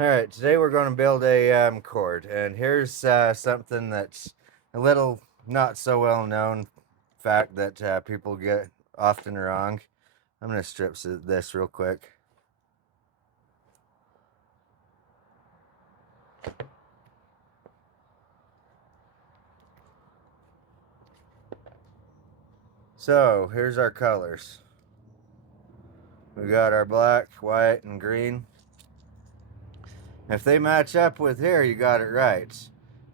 Alright, today we're going to build a cord, and here's something that's a little not so well known fact that people get often wrong. I'm going to strip this real quick. So, here's our colors. We got our black, white, and green. If they match up with here, you got it right.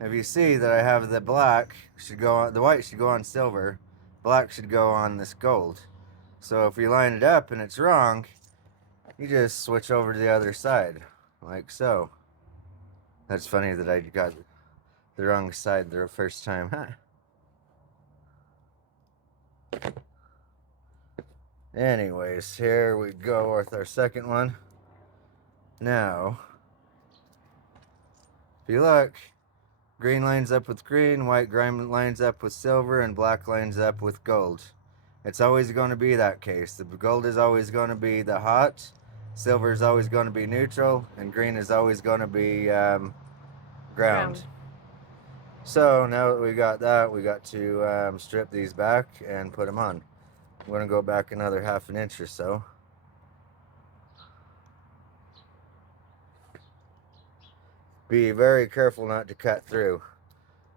If you see that I have the black, should go on, the white should go on silver, black should go on this gold. So if you line it up and it's wrong, you just switch over to the other side, like so. That's funny that I got the wrong side the first time, huh? Anyways, here we go with our second one. Now, if you look, green lines up with green, white lines up with silver, and black lines up with gold. It's always going to be that case. The gold is always going to be the hot, silver is always going to be neutral, and green is always going to be ground. So now that we got that, we got to strip these back and put them on. I'm going to go back another ½ an inch or so. Be very careful not to cut through.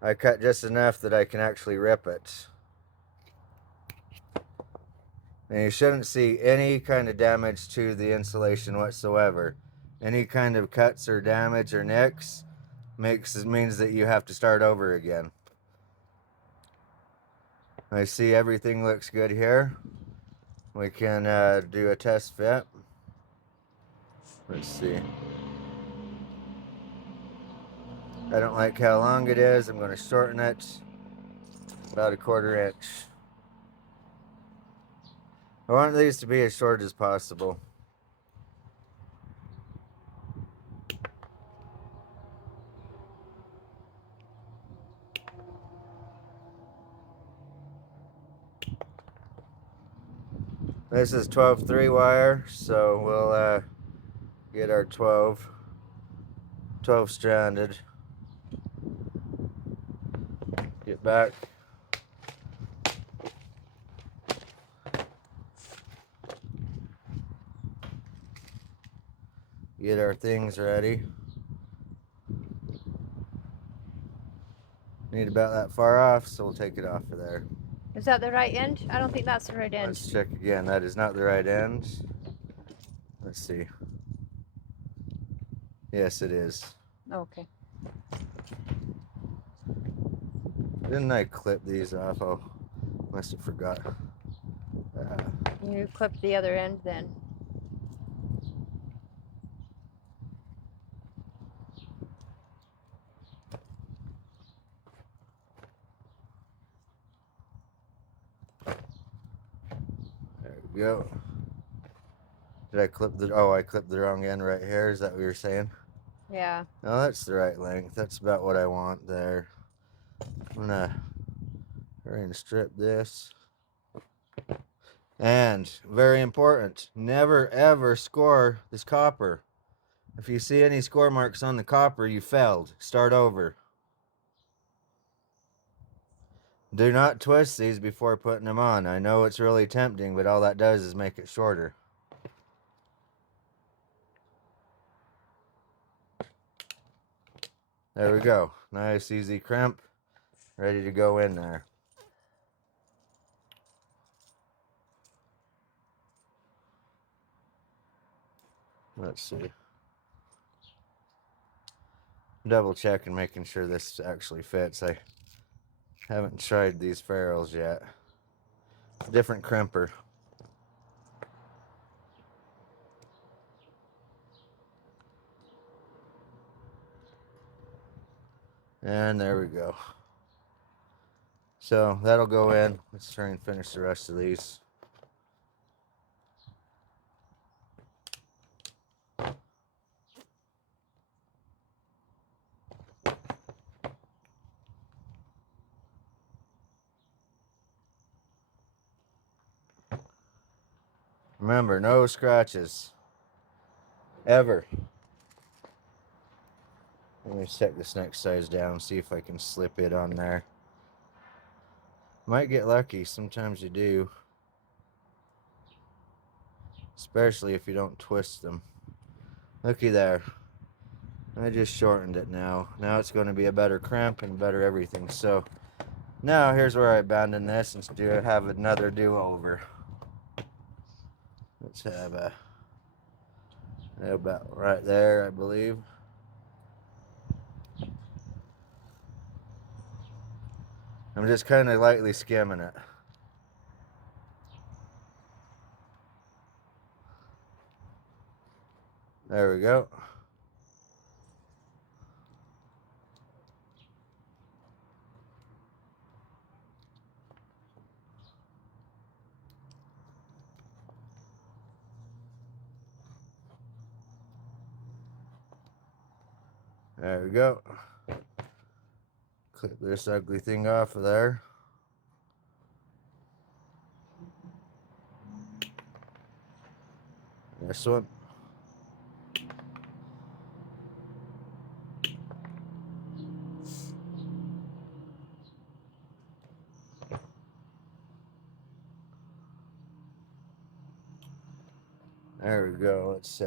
I cut just enough that I can actually rip it. And you shouldn't see any kind of damage to the insulation whatsoever. Any kind of cuts or damage or nicks means that you have to start over again. I see everything looks good here. We can do a test fit. Let's see. I don't like how long it is. I'm going to shorten it about ¼ inch. I want these to be as short as possible. This is 12/3 wire, so we'll get our 12 stranded. Get back. Get our things ready. Need about that far off, so we'll take it off of there. Is that the right end? I don't think that's the right end. Let's check again. That is not the right end. Let's see. Yes, it is. Okay. Didn't I clip these off? Oh, must have forgot. You clip the other end then. There we go. Did I clip the... Oh, I clipped the wrong end right here. Is that what you're saying? Yeah. No, that's the right length. That's about what I want there. I'm gonna hurry and strip this. And, very important, never ever score this copper. If you see any score marks on the copper, you failed. Start over. Do not twist these before putting them on. I know it's really tempting, but all that does is make it shorter. There we go. Nice, easy crimp. Ready to go in there. Let's see. Double checking, making sure this actually fits. I haven't tried these ferrules yet. Different crimper. And there we go. So that'll go in. Let's try and finish the rest of these. Remember, no scratches. Ever. Let me check this next size down, see if I can slip it on there. Might get lucky, sometimes you do. Especially if you don't twist them. Looky there. I just shortened it now. Now it's going to be a better crimp and better everything. So now here's where I abandon this and have another do-over. Let's have about right there, I believe. I'm just kind of lightly skimming it. There we go. There we go. Clip this ugly thing off of there. This one. There we go. Let's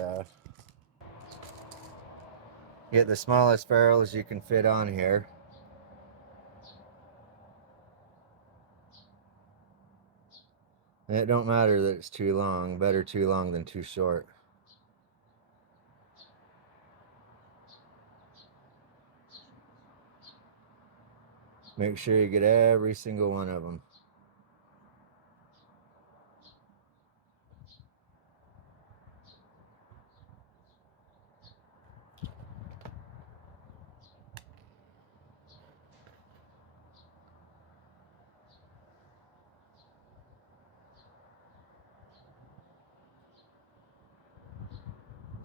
get the smallest ferrules you can fit on here. It don't matter that it's too long. Better too long than too short. Make sure you get every single one of them.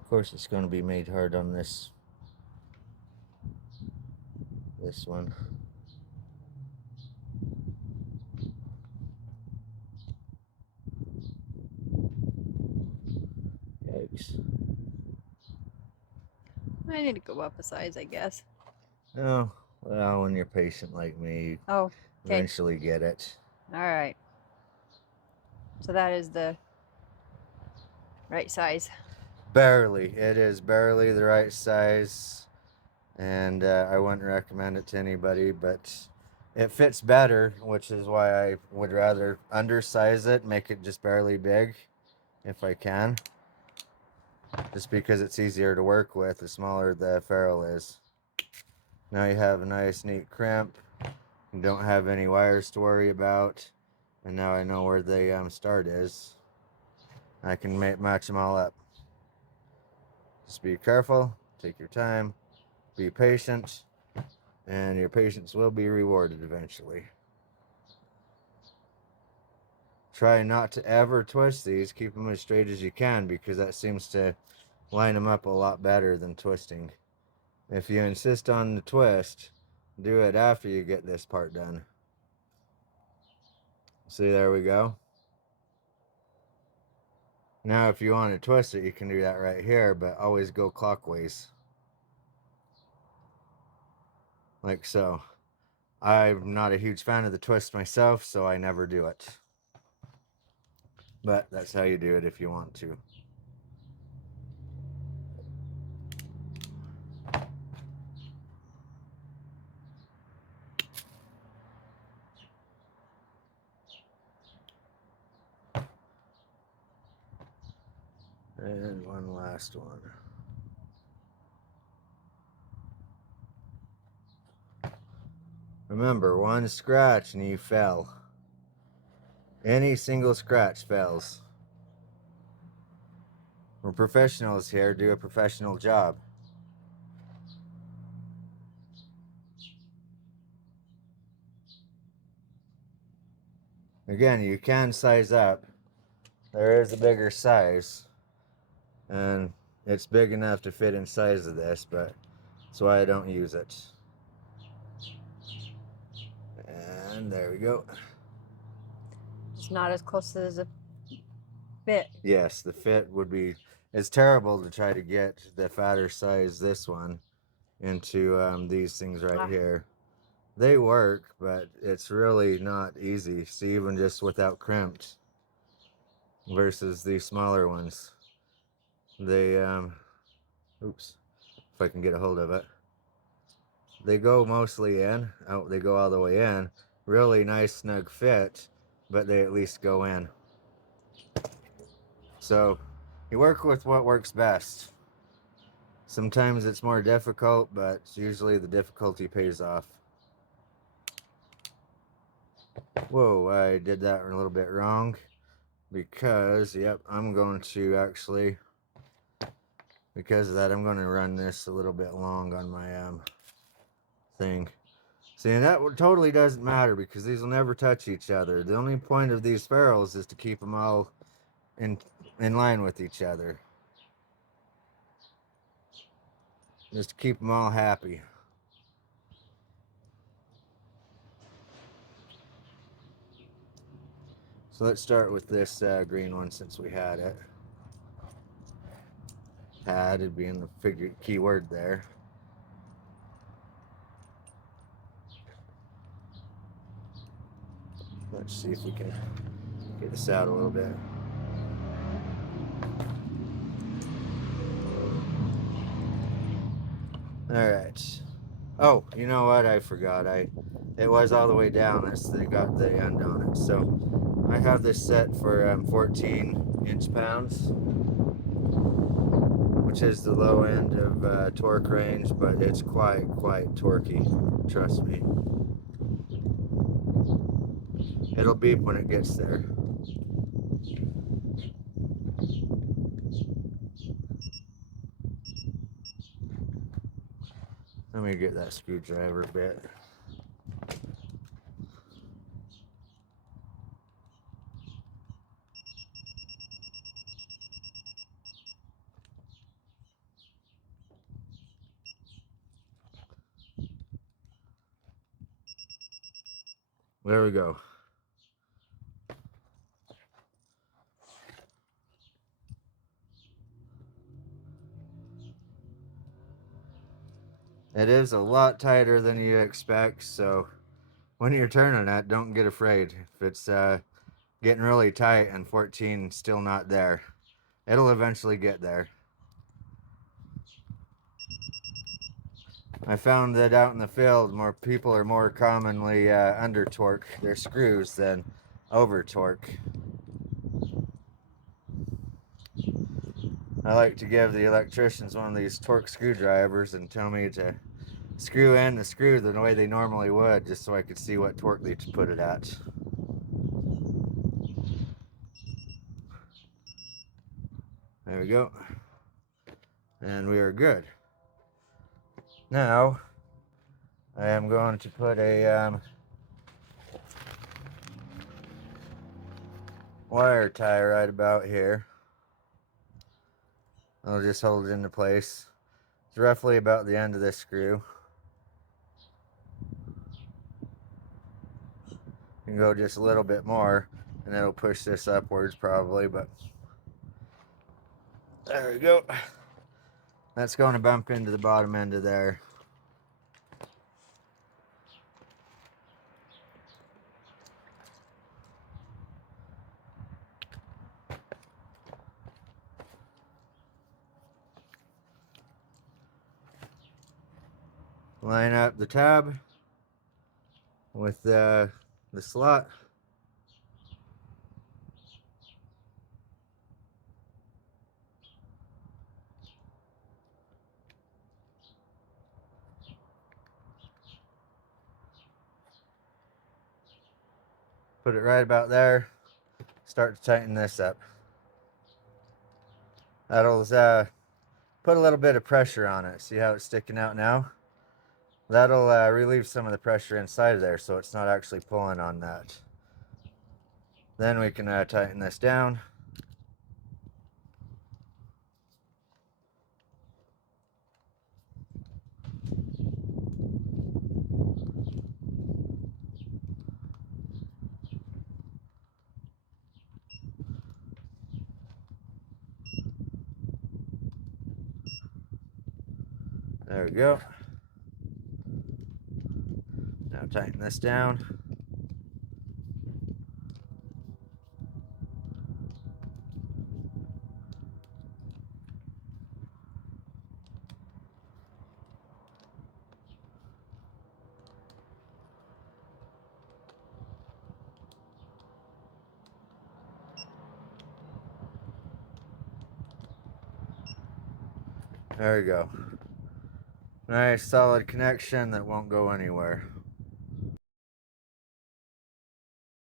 Of course, it's going to be made hard on this one. Yikes. I need to go up a size, I guess. Oh, well, when you're patient like me, you Oh, okay. eventually get it. All right. So that is the right size. Barely. It is barely the right size. And I wouldn't recommend it to anybody, but it fits better, which is why I would rather undersize it, make it just barely big if I can. Just because it's easier to work with the smaller the ferrule is. Now you have a nice neat crimp. You don't have any wires to worry about. And now I know where the start is. I can match them all up. Just be careful, take your time, be patient, and your patience will be rewarded eventually. Try not to ever twist these. Keep them as straight as you can, because that seems to line them up a lot better than twisting. If you insist on the twist, do it after you get this part done. See, there we go. Now if you want to twist it, you can do that right here, but always go clockwise. Like so. I'm not a huge fan of the twist myself, so I never do it. But that's how you do it if you want to. And one last one. Remember, one scratch and you fell. Any single scratch fails. We're professionals here, do a professional job. Again, you can size up. There is a bigger size. And it's big enough to fit in size of this, but that's why I don't use it. And there we go. It's not as close as a fit. Yes, the fit would be... It's terrible to try to get the fatter size, this one, into these things right Ah. here. They work, but it's really not easy. See, even just without crimped versus these smaller ones. They, oops, if I can get a hold of it. They go mostly in. Oh, they go all the way in. Really nice, snug fit, but they at least go in. So, you work with what works best. Sometimes it's more difficult, but usually the difficulty pays off. Whoa, I did that a little bit wrong. Because, yep, I'm going to actually, because of that, I'm going to run this a little bit long on my thing. See, and that totally doesn't matter because these will never touch each other. The only point of these ferrules is to keep them all in line with each other. Just to keep them all happy. So let's start with this green one since we had it. Had it being the key word there. Let's see if we can get this out a little bit. Alright. Oh, you know what? I forgot. It was all the way down. They got the end on it. So I have this set for 14 inch-pounds, which is the low end of torque range, but it's quite torquey. Trust me. It'll beep when it gets there. Let me get that screwdriver bit. There we go. It is a lot tighter than you expect, so when you're turning it, don't get afraid. If it's getting really tight and 14 still not there, it'll eventually get there. I found that out in the field, more people are more commonly under torque their screws than over torque. I like to give the electricians one of these torque screwdrivers and tell me to screw in the screw the way they normally would, just so I could see what torque they put it at. There we go. And we are good. Now, I am going to put a wire tie right about here. I'll just hold it into place. It's roughly about the end of this screw. You can go just a little bit more and it'll push this upwards probably, but there we go. That's going to bump into the bottom end of there. Line up the tab with the slot. Put it right about there. Start to tighten this up. That'll put a little bit of pressure on it. See how it's sticking out now? That'll relieve some of the pressure inside of there so it's not actually pulling on that. Then we can tighten this down. There we go. Now tighten this down. There we go. Nice solid connection that won't go anywhere.